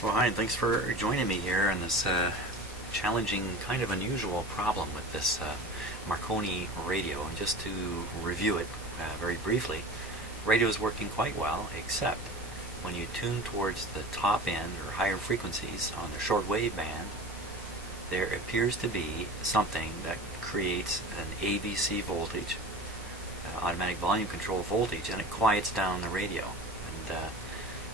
Well, hi, and thanks for joining me here on this challenging, kind of unusual problem with this Marconi radio. And just to review it very briefly, radio is working quite well, except when you tune towards the top end or higher frequencies on the shortwave band, there appears to be something that creates an AVC voltage, automatic volume control voltage, and it quiets down the radio. And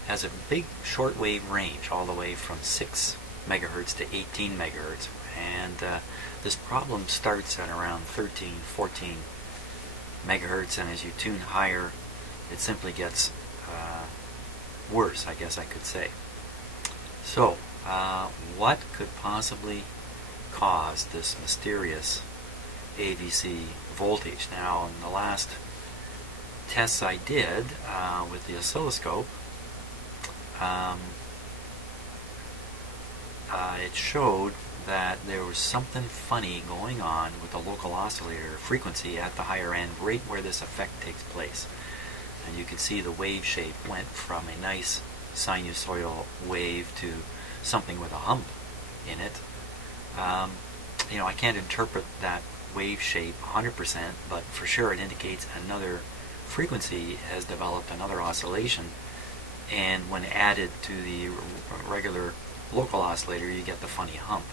has a big shortwave range all the way from 6 megahertz to 18 megahertz, and this problem starts at around 13, 14 megahertz, and as you tune higher it simply gets worse, I guess I could say. So what could possibly cause this mysterious AVC voltage? Now, in the last tests I did with the oscilloscope, it showed that there was something funny going on with the local oscillator frequency at the higher end, right where this effect takes place. And you can see the wave shape went from a nice sinusoidal wave to something with a hump in it. You know, I can't interpret that wave shape 100%, but for sure it indicates another frequency has developed, another oscillation, and when added to the regular local oscillator you get the funny hump.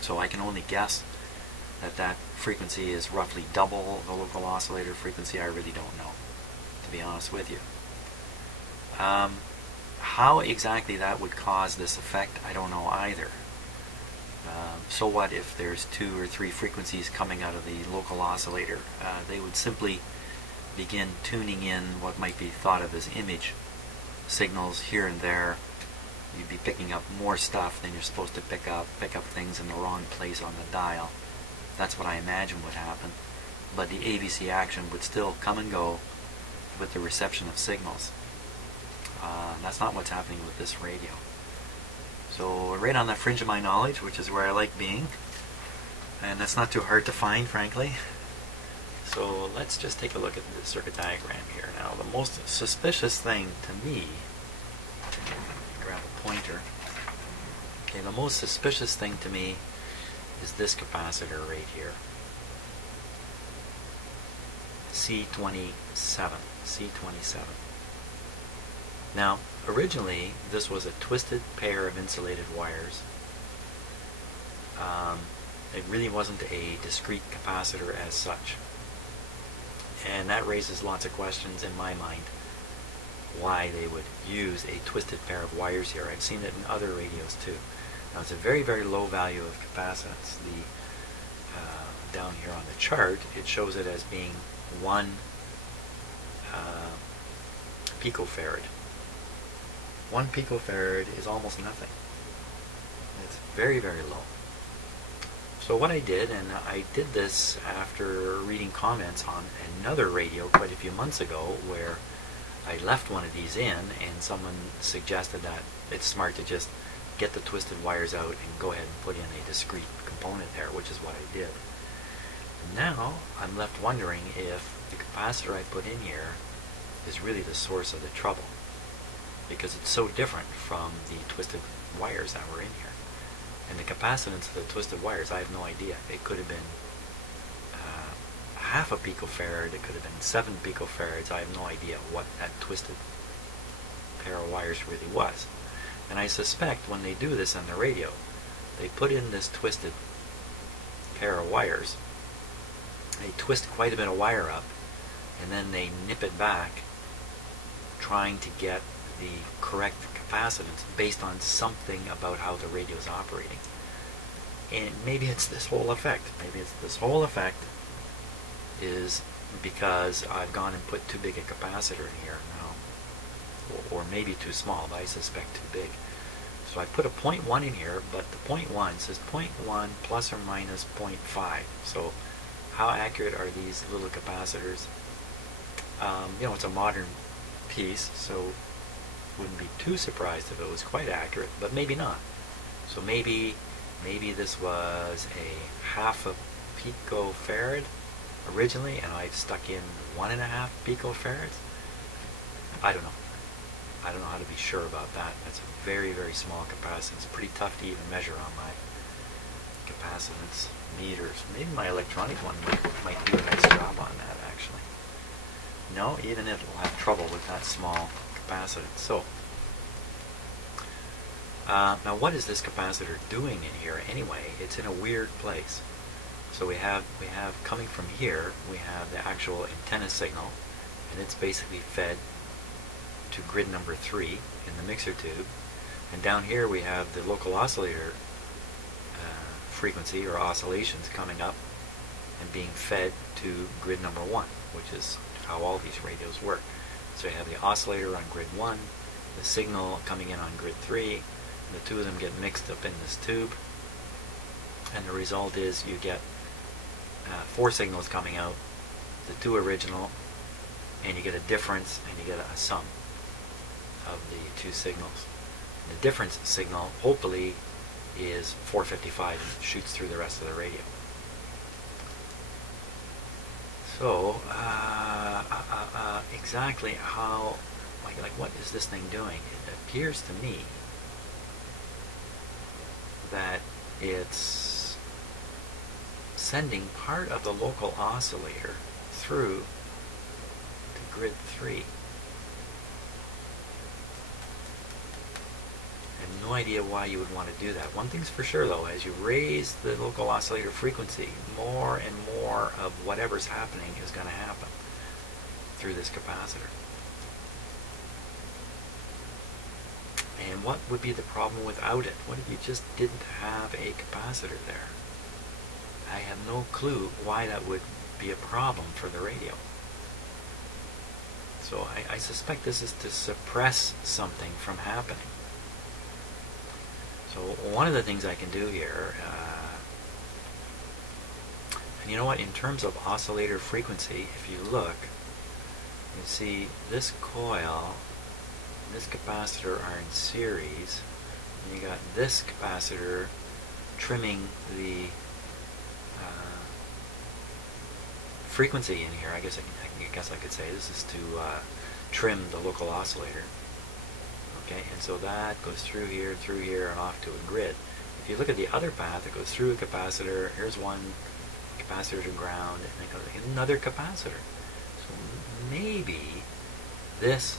So I can only guess that that frequency is roughly double the local oscillator frequency. I really don't know, to be honest with you. How exactly that would cause this effect, I don't know either. So what if there's 2 or 3 frequencies coming out of the local oscillator? They would simply begin tuning in what might be thought of as image signals here and there. You'd be picking up more stuff than you're supposed to pick up things in the wrong place on the dial. That's what I imagine would happen. But the AVC action would still come and go with the reception of signals. That's not what's happening with this radio. So right on the fringe of my knowledge, which is where I like being, and that's not too hard to find, frankly. So let's just take a look at the circuit diagram here. Now, the most suspicious thing to me, grab a pointer. Okay, the most suspicious thing to me is this capacitor right here, C27. Now, originally this was a twisted pair of insulated wires. It really wasn't a discrete capacitor as such. And that raises lots of questions in my mind, why they would use a twisted pair of wires here. I've seen it in other radios too. Now, it's a very, very low value of capacitance. Down here on the chart, it shows it as being 1 picofarad. 1 picofarad is almost nothing. It's very, very low. So what I did, and I did this after reading comments on another radio quite a few months ago where I left one of these in and someone suggested that it's smart to just get the twisted wires out and go ahead and put in a discrete component there, which is what I did. Now I'm left wondering if the capacitor I put in here is really the source of the trouble, because it's so different from the twisted wires that were in here. And the capacitance of the twisted wires, I have no idea. It could have been half a picofarad, it could have been 7 picofarads. I have no idea what that twisted pair of wires really was. And I suspect when they do this on the radio, they put in this twisted pair of wires, they twist quite a bit of wire up, and then they nip it back, trying to get the correct capacitance based on something about how the radio is operating. And maybe it's this whole effect. Maybe it's this whole effect is because I've gone and put too big a capacitor in here now, or maybe too small, but I suspect too big. So I put a 0.1 in here, but the 0.1 says 0.1 plus or minus 0.5. So how accurate are these little capacitors? You know, it's a modern piece, so wouldn't be too surprised if it was quite accurate, but maybe not. So maybe this was a half a picofarad originally, and I've stuck in 1.5 picofarads. I don't know. I don't know how to be sure about that. That's a very, very small capacitance. It's pretty tough to even measure on my capacitance meters. Maybe my electronic one might do a nice job on that, actually. No, even it will have trouble with that small capacitance. So, now what is this capacitor doing in here anyway? It's in a weird place. So we have coming from here, we have the actual antenna signal, and it's basically fed to grid number 3 in the mixer tube. And down here we have the local oscillator frequency or oscillations coming up and being fed to grid number 1, which is how all these radios work. So you have the oscillator on grid 1, the signal coming in on grid 3, and the two of them get mixed up in this tube, and the result is you get 4 signals coming out, the 2 original, and you get a difference and you get a sum of the 2 signals. And the difference signal hopefully is 455 and shoots through the rest of the radio. So exactly how, like what is this thing doing? It appears to me that it's sending part of the local oscillator through to grid 3. I have no idea why you would want to do that. One thing's for sure though, as you raise the local oscillator frequency, more and more of whatever's happening is going to happen through this capacitor. And what would be the problem without it? What if you just didn't have a capacitor there? I have no clue why that would be a problem for the radio. So I suspect this is to suppress something from happening. So one of the things I can do here, and you know what, in terms of oscillator frequency, if you look, you see this coil, this capacitor are in series, and you got this capacitor trimming the frequency in here. I guess I could say this is to trim the local oscillator. Okay, and so that goes through here, and off to a grid. If you look at the other path, it goes through a capacitor. Here's one capacitor to ground, and then goes another capacitor. So maybe this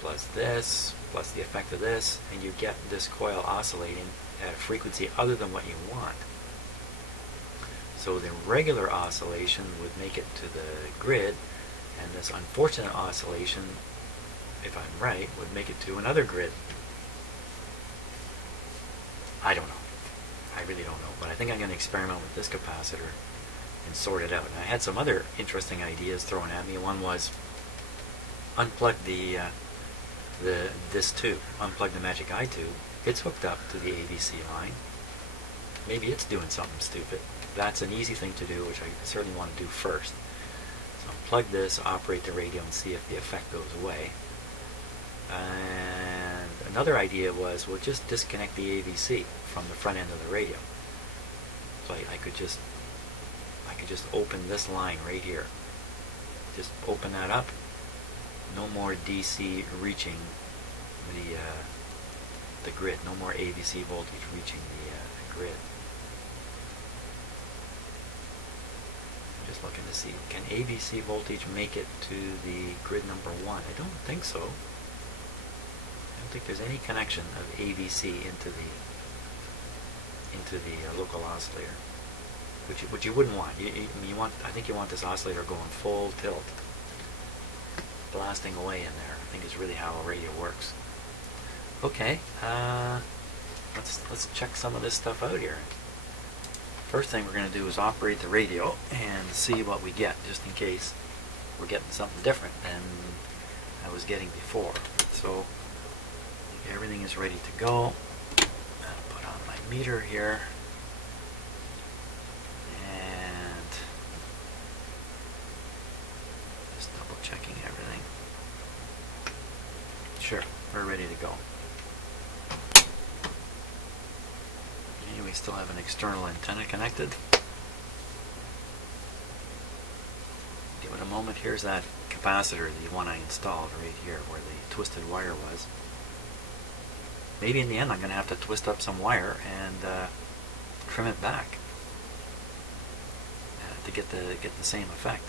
plus the effect of this, and you get this coil oscillating at a frequency other than what you want. So the regular oscillation would make it to the grid, and this unfortunate oscillation, if I'm right, would make it to another grid. I don't know. I really don't know. But I think I'm going to experiment with this capacitor and sort it out. And I had some other interesting ideas thrown at me. One was unplug this tube, unplug the Magic Eye tube. It's hooked up to the AVC line. Maybe it's doing something stupid. That's an easy thing to do, which I certainly want to do first. So unplug this, operate the radio, and see if the effect goes away. And another idea was, we'll just disconnect the AVC from the front end of the radio. So I could just open this line right here. Just open that up. No more DC reaching the grid. No more AVC voltage reaching the grid. I'm just looking to see, can AVC voltage make it to the grid number 1? I don't think so. I don't think there's any connection of AVC into the local oscillator, which you wouldn't want. You want, I think you want this oscillator going full tilt, blasting away in there. I think is really how a radio works. Okay, let's check some of this stuff out here. First thing we're going to do is operate the radio and see what we get, just in case we're getting something different than I was getting before. So everything is ready to go. I'll put on my meter here, and just double checking everything. Sure, we're ready to go. Okay, we still have an external antenna connected. Give it a moment. Here's that capacitor, the one I installed right here where the twisted wire was. Maybe in the end I'm going to have to twist up some wire and trim it back to get the same effect.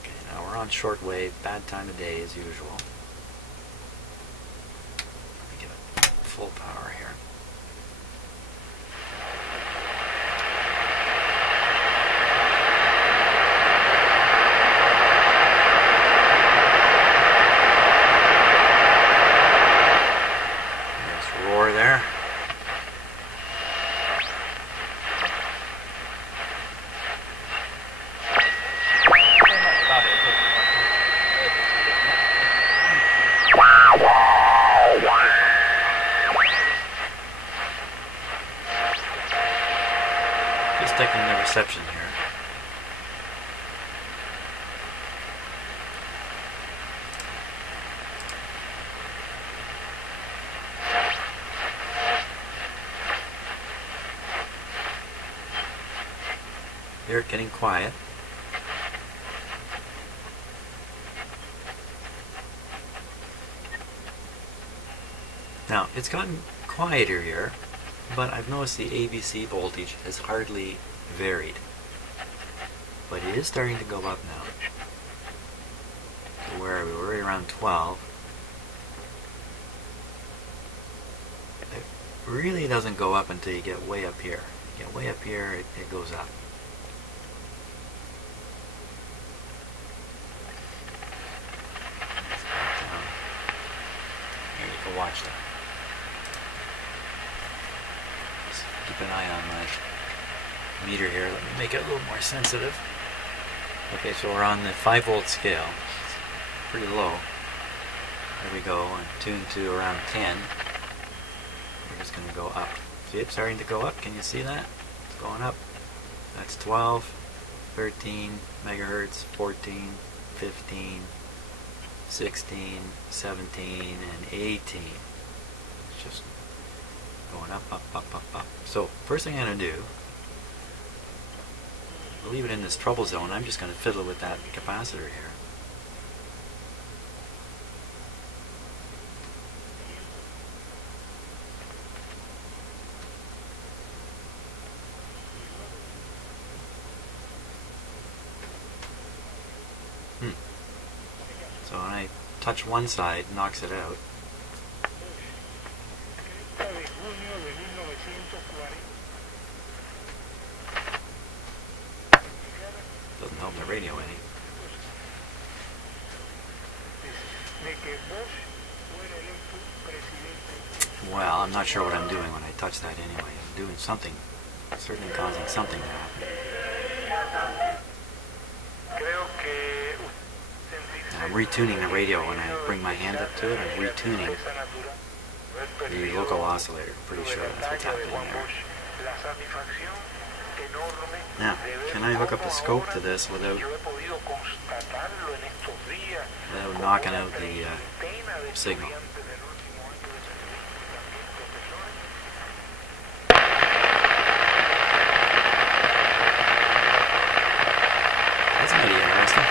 Okay, now we're on shortwave, bad time of day as usual. Let me give it full power here. There. Just checking the reception here. Here, getting quiet. Now, it's gotten quieter here, but I've noticed the AVC voltage has hardly varied. But it is starting to go up now. So where are we? We're around 12. It really doesn't go up until you get way up here. You get way up here, it goes up. Watch that. Just keep an eye on my meter here. Let me make it a little more sensitive. Okay, so we're on the 5-volt scale. It's pretty low. There we go. I'm tuned to around 10. We're just going to go up. See it starting to go up? Can you see that? It's going up. That's 12, 13 megahertz, 14, 15. 16, 17, and 18. It's just going up, up, up, up, up. So, first thing I'm going to do, I'll leave it in this trouble zone. I'm just going to fiddle with that capacitor here. So when I touch one side, knocks it out. Doesn't help the radio any. Well, I'm not sure what I'm doing when I touch that anyway. I'm doing something, certainly causing something to happen. I'm retuning the radio when I bring my hand up to it. I'm retuning the local oscillator. Pretty sure that's what's happening there. Now, can I hook up the scope to this without knocking out the signal? That's going to be interesting.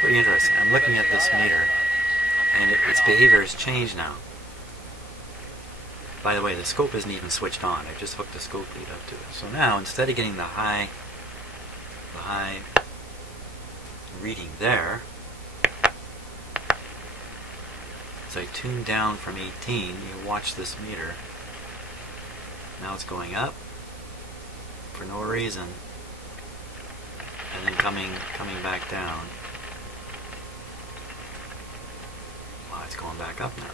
Pretty interesting. I'm looking at this meter, and its behavior has changed now. By the way, the scope isn't even switched on. I just hooked the scope lead up to it. So now, instead of getting the high reading there, as I tune down from 18, you watch this meter. Now it's going up for no reason, and then coming back down. It's going back up now.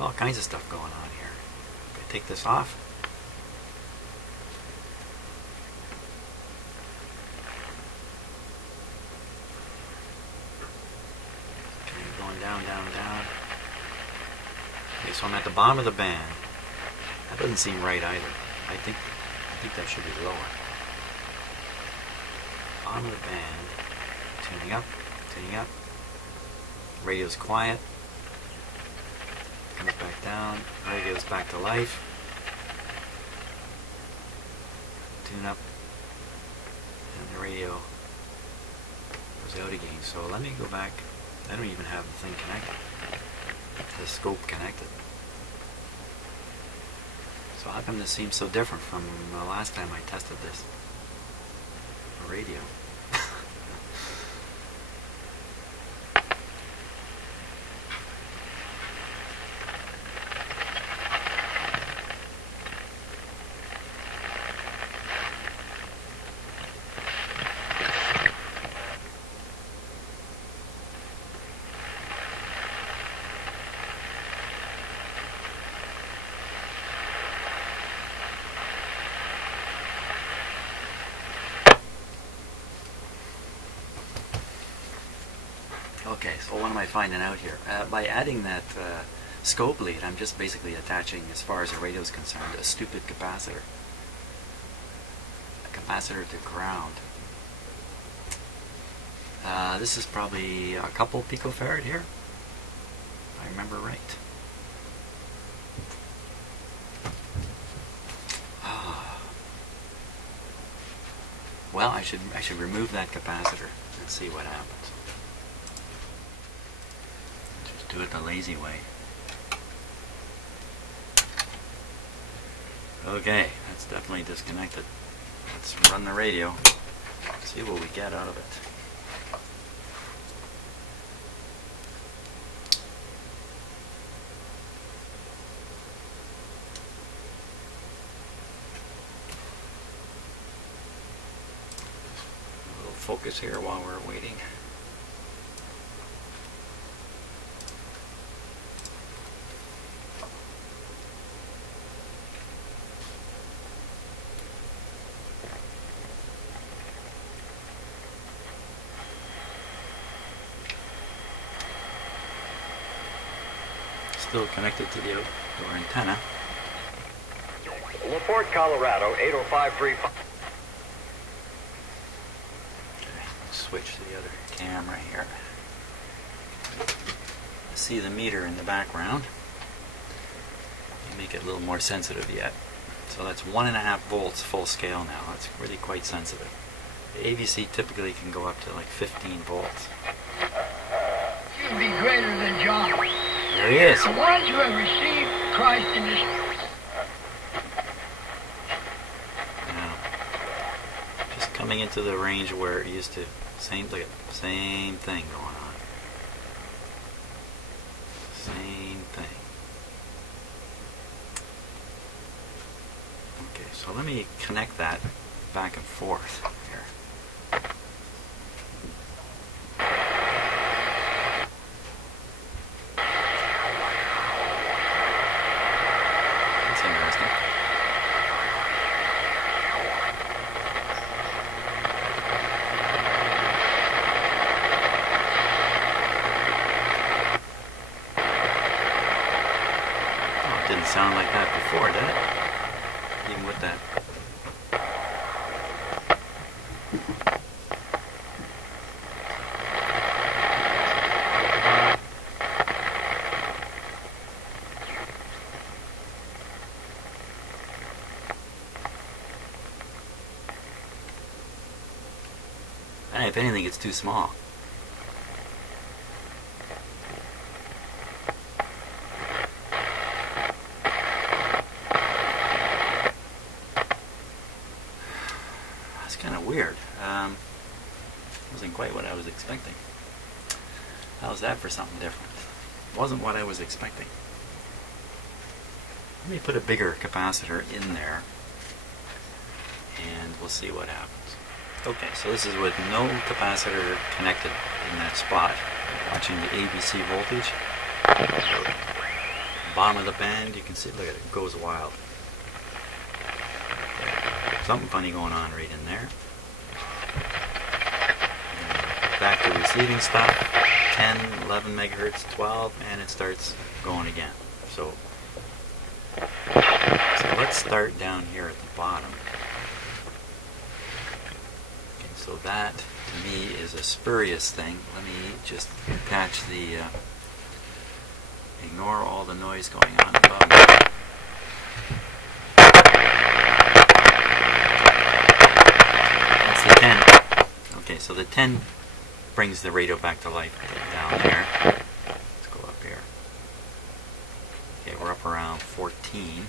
All kinds of stuff going on here. I take this off. Okay, going down, down, down. Okay, so I'm at the bottom of the band. That doesn't seem right either. I think think that should be lower. Bottom of the band, tuning up, tuning up. Radio's quiet. Comes back down. Radio's back to life. Tune up. And the radio goes out again. So let me go back. I don't even have the thing connected. The scope connected. So how come this seems so different from the last time I tested this radio? Okay, so what am I finding out here? By adding that scope lead, I'm just basically attaching, as far as the radio is concerned, a stupid capacitor. A capacitor to ground. This is probably a couple picofarad here, if I remember right. Well, I should remove that capacitor and see what happens. Do it the lazy way. Okay, that's definitely disconnected. Let's run the radio. See what we get out of it. A little focus here while we're waiting. Still connected to the outdoor antenna. LaPorte, Colorado, 80535. Okay, switch to the other camera here. See the meter in the background. Make it a little more sensitive yet. So that's 1.5 volts full scale now. That's really quite sensitive. The AVC typically can go up to like 15 volts. You'd be greater than John. There he is. The ones who have received Christ in this. Now, just coming into the range where it used to, same thing going on. Same thing. Okay, so let me connect that back and forth here. Didn't sound like that before, did it? Even with that. Hey, if anything, it's too small. Kind of weird. Wasn't quite what I was expecting. How's that for something different? Wasn't what I was expecting. Let me put a bigger capacitor in there and we'll see what happens. Okay, so this is with no capacitor connected in that spot. Watching the AVC voltage. Bottom of the band, you can see, look at it, it goes wild. Something funny going on right in there. Back to receiving stuff, 10, 11 megahertz, 12, and it starts going again. So let's start down here at the bottom. So that, to me, is a spurious thing. Let me just attach the, ignore all the noise going on above me. That's the 10. Okay, so the 10 brings the radio back to life down there. Let's go up here. Okay, we're up around 14.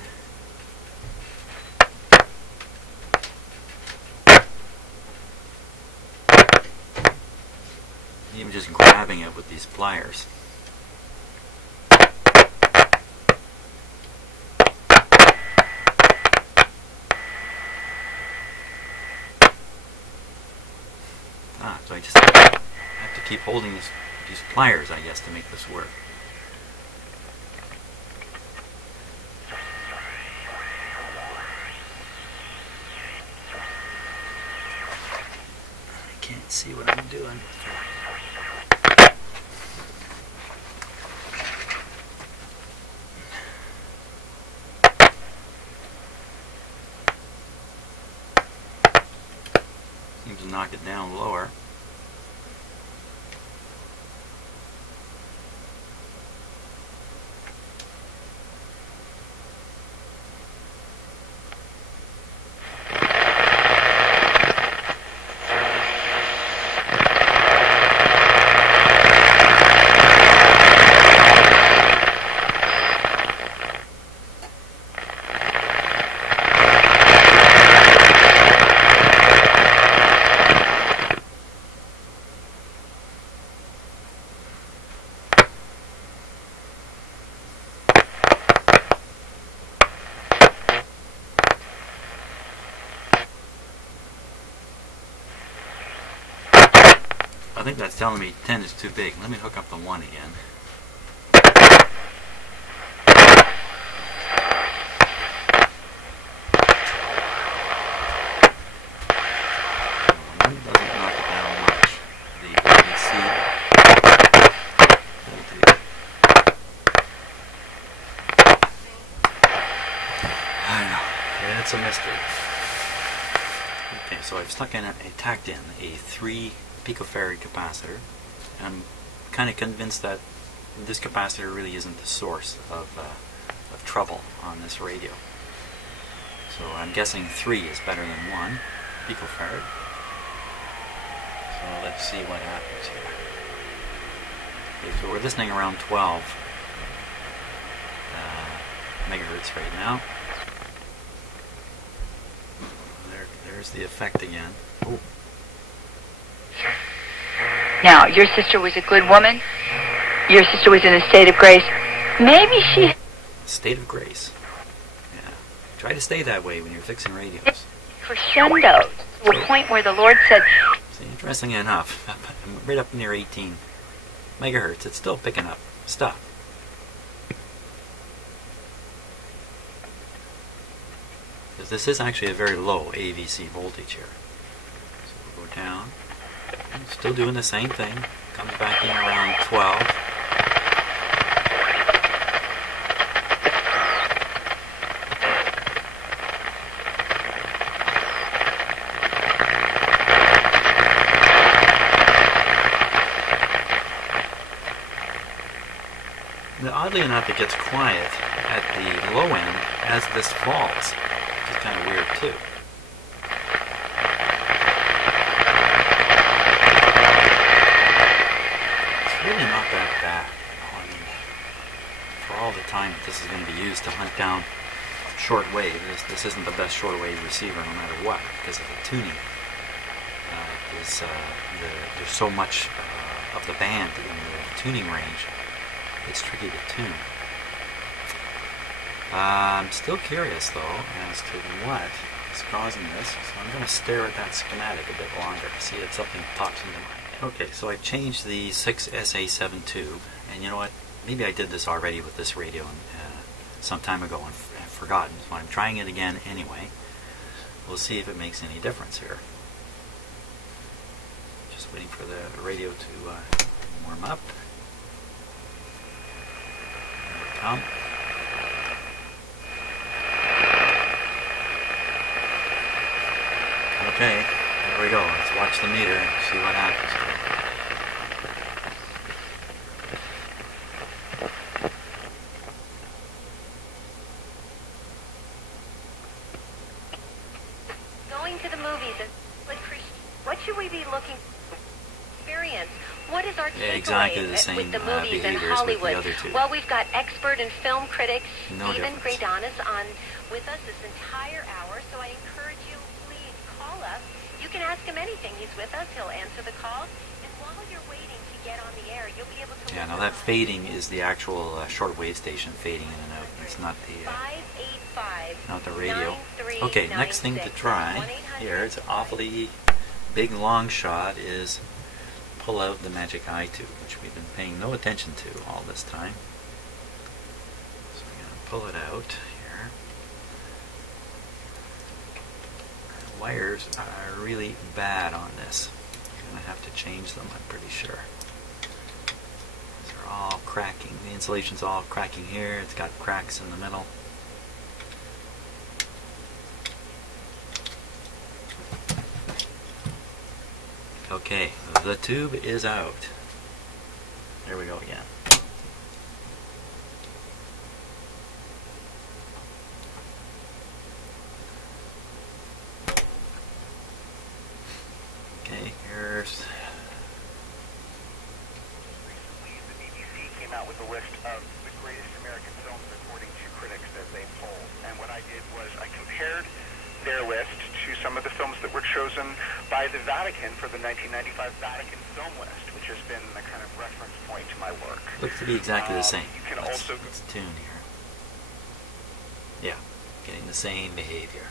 Even just grabbing it with these pliers. So I just have to keep holding these pliers, I guess, to make this work. I can't see what I'm doing. Seems to knock it down lower. I think that's telling me 10 is too big. Let me hook up the 1 again. The 1 doesn't knock it down much. The AVC voltage. I know. Yeah, it's a mystery. Okay, so I've tacked in a 3 picofarad capacitor, and I'm kind of convinced that this capacitor really isn't the source of trouble on this radio. So I'm guessing 3 is better than 1 picofarad. So let's see what happens here. Okay, so we're listening around 12 megahertz right now. There's the effect again. Ooh. Now, your sister was a good woman. Your sister was in a state of grace. Maybe she... State of grace. Yeah. Try to stay that way when you're fixing radios. Crescendo to a point where the Lord said... See, interestingly enough, I'm right up near 18 megahertz. It's still picking up stuff. This is actually a very low AVC voltage here. So we'll go down. Still doing the same thing. Comes back in around 12. Now, oddly enough, it gets quiet at the low end as this falls. Which is kind of weird too. Really not that bad. I mean, for all the time that this is going to be used to hunt down shortwave, this isn't the best shortwave receiver no matter what, because of the tuning. There's so much of the band in the tuning range, it's tricky to tune. I'm still curious though as to what is causing this, so I'm going to stare at that schematic a bit longer, see if something pops into my head. Okay, so I've changed the 6SA7 tube, and you know what, maybe I did this already with this radio some time ago and have forgotten, so I'm trying it again anyway. We'll see if it makes any difference here. Just waiting for the radio to warm up. There we come. Okay, the we go. Let's watch the meter and see what happens. Going to the movies, what should we be looking for? Experience? What is our takeaway exactly the same with the movies in behaviors with the Hollywood? other two. Well, we've got expert and film critic No Stephen difference. Gradanis on with us this entire hour, so I encourage you, please call us. You can ask him anything. He's with us. He'll answer the call. And while you're waiting to get on the air, you'll be able to... Yeah, now that fading is the actual shortwave station fading in and out. It's not the... 585 not the radio. Okay, next thing to try here, it's an awfully big long shot, is pull out the magic eye tube, which we've been paying no attention to all this time. So we're going to pull it out here. The wires are really bad on this. I'm going to have to change them, I'm pretty sure. They're all cracking. The insulation's all cracking here. It's got cracks in the middle. Okay, the tube is out. There we go again. Okay, here's... Recently, the BBC came out with a list of the greatest American films according to critics that they polled. And what I did was I compared their list to some of the films that were chosen by the Vatican for the 1995 Vatican Film List, which has been the kind of reference point to my work. Looks to be exactly the same. You can let's also tune here. Yeah, getting the same behavior.